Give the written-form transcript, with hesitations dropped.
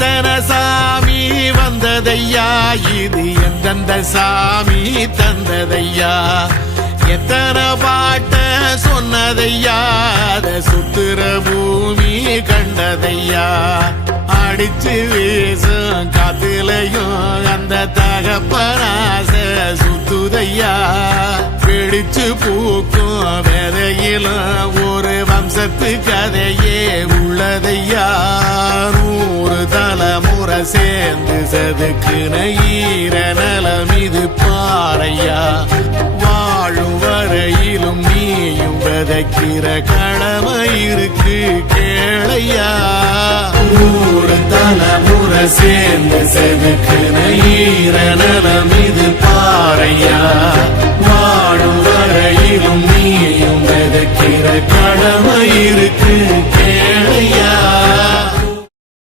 எத்தனை சாமி வந்ததையா இது எந்தெந்த சாமி தந்ததையா எத்தனை பாட்ட சொன்னதையா அத சுத்துற பூமி கண்டதையா அடிச்சு வீசும் காத்துலையும் அந்த தகப்பனாச சுத்துதையா பிடிச்சு பூக்கும் விதையிலும் ஒரு வம்சத்து கதையே உள்ளதையா 100 தலைமுறை சேர்ந்து செதுக்குன ஈர நலம் இது பாறையா வாழும் வரையிலும் நீயும் விதைக்கிற கடமை இருக்கு கேளையா 100 தலைமுறை சேர்ந்து செதுக்குன ஈர நலம் இது பாறையா வாழும் வரையிலும் நீயும் விதைக்கிற கடமை இருக்கு